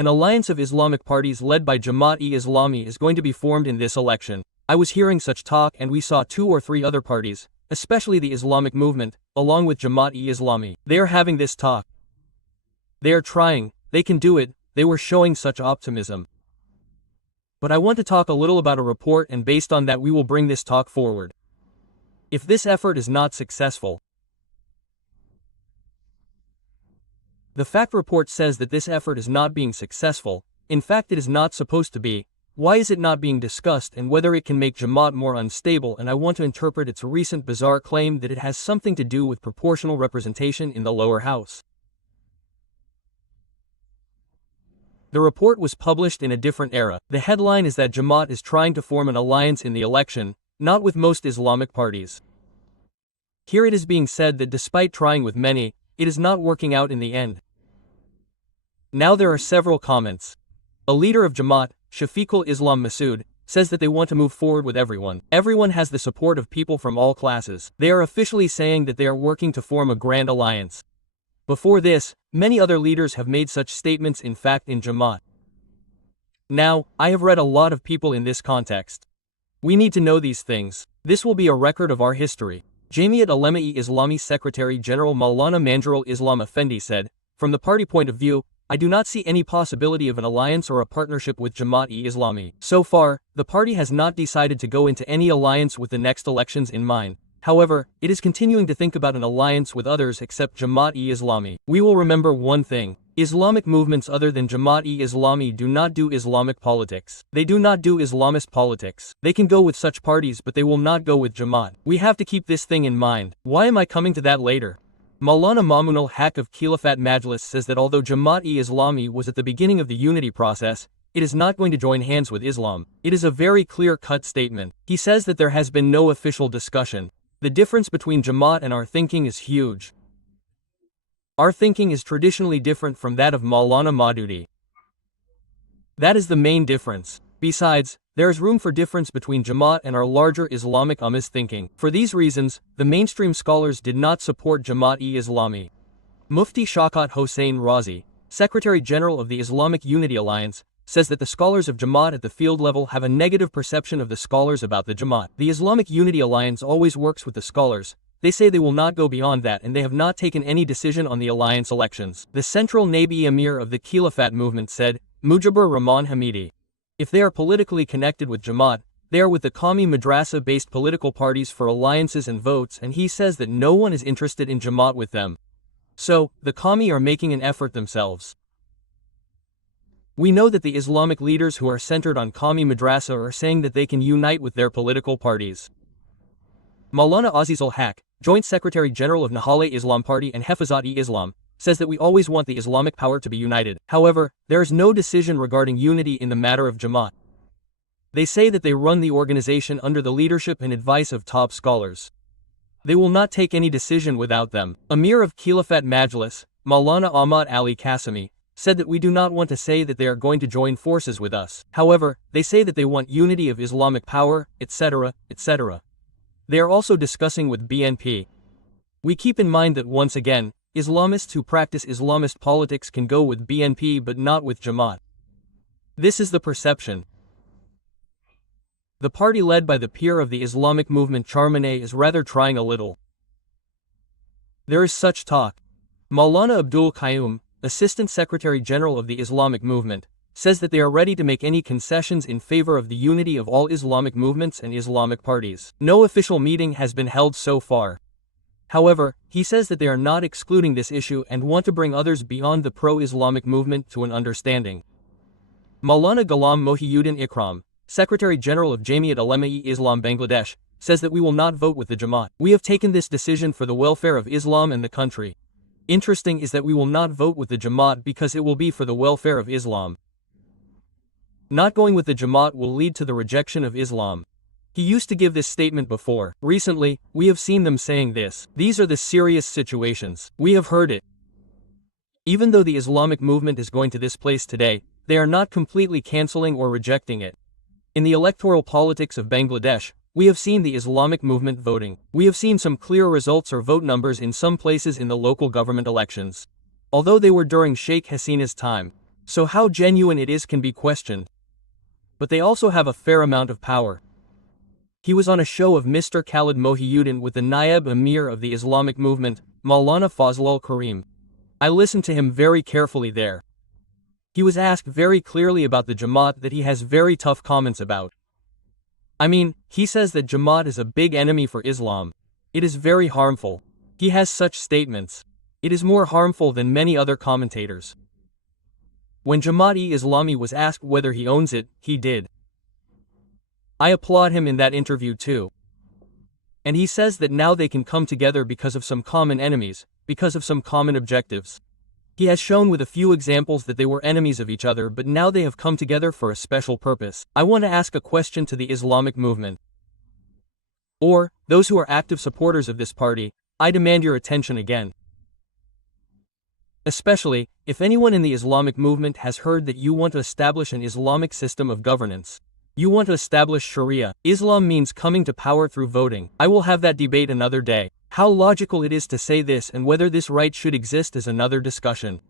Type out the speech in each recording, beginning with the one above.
An alliance of Islamic parties led by Jamaat-e-Islami is going to be formed in this election. I was hearing such talk and we saw 2 or 3 other parties, especially the Islamic movement, along with Jamaat-e-Islami. They are having this talk. They are trying, they can do it, they were showing such optimism. But I want to talk a little about a report, and based on that we will bring this talk forward. If this effort is not successful, the fact report says that this effort is not being successful. In fact, it is not supposed to be. Why is it not being discussed, and whether it can make Jamaat more unstable? And I want to interpret its recent bizarre claim that it has something to do with proportional representation in the lower house. The report was published in a different era. The headline is that Jamaat is trying to form an alliance in the election, not with most Islamic parties. Here it is being said that despite trying with many, it is not working out in the end. Now there are several comments. A leader of Jamaat, Shafiqul Islam Masood, says that they want to move forward with everyone. Everyone has the support of people from all classes. They are officially saying that they are working to form a grand alliance. Before this, many other leaders have made such statements, in fact, in Jamaat. Now, I have read a lot of people in this context. We need to know these things. This will be a record of our history. Jamiat Ulema-e-Islami Secretary General Maulana Manjurul Islam Effendi said, "From the party point of view, I do not see any possibility of an alliance or a partnership with Jamaat-e-Islami. So far, the party has not decided to go into any alliance with the next elections in mind. However, it is continuing to think about an alliance with others except Jamaat-e-Islami. We will remember one thing. Islamic movements other than Jamaat-e-Islami do not do Islamic politics. They do not do Islamist politics. They can go with such parties, but they will not go with Jamaat. We have to keep this thing in mind. Why am I coming to that later? Maulana Mamunul Haq of Khilafat Majlis says that although Jamaat-e-Islami was at the beginning of the unity process, it is not going to join hands with Islam. It is a very clear-cut statement. He says that there has been no official discussion. The difference between Jamaat and our thinking is huge. Our thinking is traditionally different from that of Maulana Maududi. That is the main difference. Besides, there is room for difference between Jamaat and our larger Islamic Ummah's thinking. For these reasons, the mainstream scholars did not support Jamaat-e-Islami. Mufti Shaukat Hossain Razi, Secretary General of the Islamic Unity Alliance, says that the scholars of Jamaat at the field level have a negative perception of the scholars about the Jamaat. The Islamic Unity Alliance always works with the scholars. They say they will not go beyond that, and they have not taken any decision on the alliance elections. The central Nabi Emir of the Khilafat movement said, Mujibur Rahman Hamidi, if they are politically connected with Jamaat, they are with the Qawmi Madrasa-based political parties for alliances and votes, and he says that no one is interested in Jamaat with them. So, the Qawmi are making an effort themselves. We know that the Islamic leaders who are centered on Qawmi Madrasa are saying that they can unite with their political parties. Maulana Azizul Haq, Joint Secretary General of Nahale Islam Party and Hafizat-e-Islam, says that we always want the Islamic power to be united. However, there is no decision regarding unity in the matter of Jamaat. They say that they run the organization under the leadership and advice of top scholars. They will not take any decision without them. Amir of Khilafat Majlis, Maulana Ahmad Ali Qasimi, said that we do not want to say that they are going to join forces with us. However, they say that they want unity of Islamic power, etc., etc. They are also discussing with BNP. We keep in mind that once again, Islamists who practice Islamist politics can go with BNP but not with Jamaat. This is the perception. The party led by the peer of the Islamic movement Charmaneh is rather trying a little. There is such talk. Maulana Abdul Qayyum, Assistant Secretary General of the Islamic movement, says that they are ready to make any concessions in favor of the unity of all Islamic movements and Islamic parties. No official meeting has been held so far. However, he says that they are not excluding this issue and want to bring others beyond the pro-Islamic movement to an understanding. Maulana Ghulam Mohiuddin Ikram, Secretary General of Jamiat Ulema-e-Islam Bangladesh, says that we will not vote with the Jamaat. We have taken this decision for the welfare of Islam and the country. Interesting is that we will not vote with the Jamaat because it will be for the welfare of Islam. Not going with the Jamaat will lead to the rejection of Islam. He used to give this statement before. Recently, we have seen them saying this. These are the serious situations. We have heard it. Even though the Islamic movement is going to this place today, they are not completely cancelling or rejecting it. In the electoral politics of Bangladesh, we have seen the Islamic movement voting. We have seen some clear results or vote numbers in some places in the local government elections. Although they were during Sheikh Hasina's time, So how genuine it is can be questioned. But they also have a fair amount of power. He was on a show of Mr. Khalid Mohiuddin with the Naib Emir of the Islamic movement, Maulana Fazlul Karim. I listened to him very carefully there. He was asked very clearly about the Jamaat that he has very tough comments about. I mean, he says that Jamaat is a big enemy for Islam. It is very harmful. He has such statements. It is more harmful than many other commentators. When Jamaat-e-Islami was asked whether he owns it, he did. I applaud him in that interview too. And he says that now they can come together because of some common enemies, because of some common objectives. He has shown with a few examples that they were enemies of each other, but now they have come together for a special purpose. I want to ask a question to the Islamic movement. Or, those who are active supporters of this party, I demand your attention again. Especially, if anyone in the Islamic movement has heard that you want to establish an Islamic system of governance. You want to establish Sharia. Islam means coming to power through voting. I will have that debate another day. How logical it is to say this and whether this right should exist is another discussion.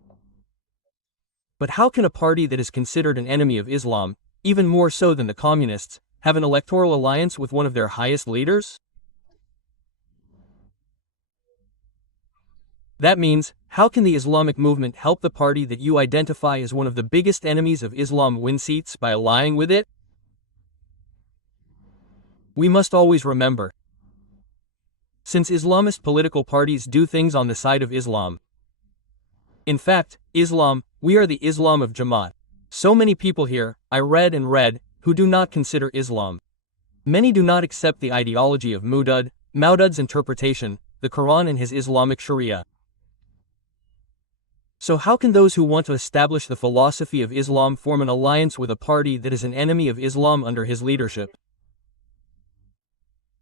But how can a party that is considered an enemy of Islam, even more so than the communists, have an electoral alliance with one of their highest leaders? That means, how can the Islamic movement help the party that you identify as one of the biggest enemies of Islam win seats by allying with it? We must always remember. Since Islamist political parties do things on the side of Islam. In fact, Islam, we are the Islam of Jamaat. So many people here, I read, who do not consider Islam. Many do not accept the ideology of Maudud's interpretation, the Quran and his Islamic Sharia. So how can those who want to establish the philosophy of Islam form an alliance with a party that is an enemy of Islam under his leadership?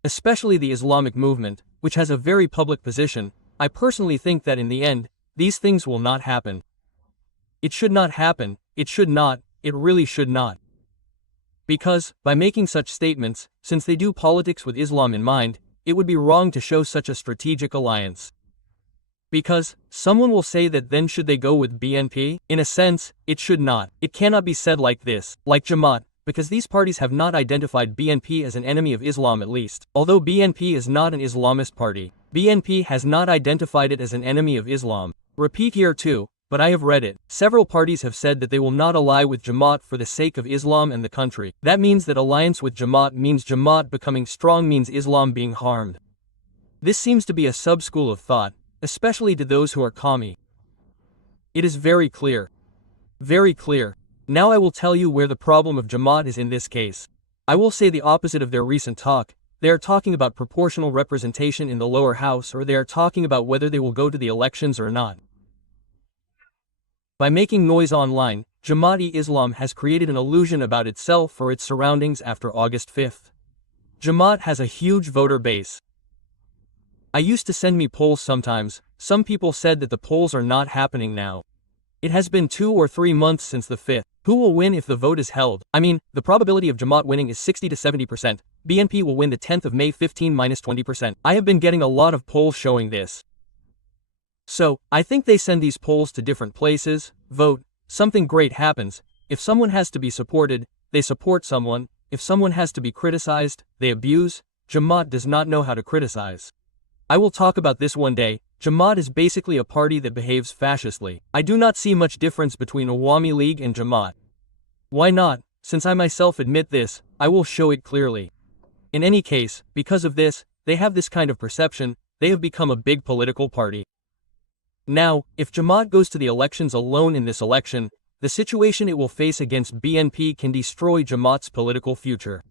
Especially the Islamic movement, which has a very public position, I personally think that in the end, these things will not happen. It should not happen, it really should not. Because, by making such statements, since they do politics with Islam in mind, it would be wrong to show such a strategic alliance. Because, someone will say that then should they go with BNP? In a sense, it should not. It cannot be said like this, like Jamaat, because these parties have not identified BNP as an enemy of Islam at least. Although BNP is not an Islamist party, BNP has not identified it as an enemy of Islam. Repeat here too, but I have read it. Several parties have said that they will not ally with Jamaat for the sake of Islam and the country. That means that alliance with Jamaat means Jamaat becoming strong means Islam being harmed. This seems to be a sub-school of thought, especially to those who are commie. It is very clear. Very clear. Now I will tell you where the problem of Jamaat is in this case. I will say the opposite of their recent talk. They are talking about proportional representation in the lower house, or they are talking about whether they will go to the elections or not. By making noise online, Jamaat-e-Islam has created an illusion about itself or its surroundings after August 5th. Jamaat has a huge voter base. I used to send me polls sometimes. Some people said that the polls are not happening now. It has been 2 or 3 months since the 5th. Who will win if the vote is held? I mean, the probability of Jamaat winning is 60 to 70%. BNP will win the 10th of May 15-20%. I have been getting a lot of polls showing this. So, I think they send these polls to different places, vote, something great happens. If someone has to be supported, they support someone. If someone has to be criticized, they abuse. Jamaat does not know how to criticize. I will talk about this one day. Jamaat is basically a party that behaves fascistly. I do not see much difference between Awami League and Jamaat. Why not? Since I myself admit this, I will show it clearly. In any case, because of this, they have this kind of perception, they have become a big political party. Now, if Jamaat goes to the elections alone in this election, the situation it will face against BNP can destroy Jamaat's political future.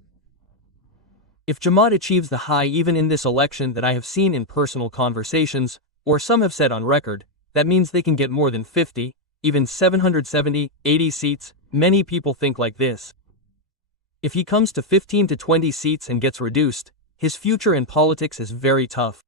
If Jamaat achieves the high even in this election that I have seen in personal conversations, or some have said on record, that means they can get more than 50, even 770, 80 seats. Many people think like this. If he comes to 15 to 20 seats and gets reduced, his future in politics is very tough.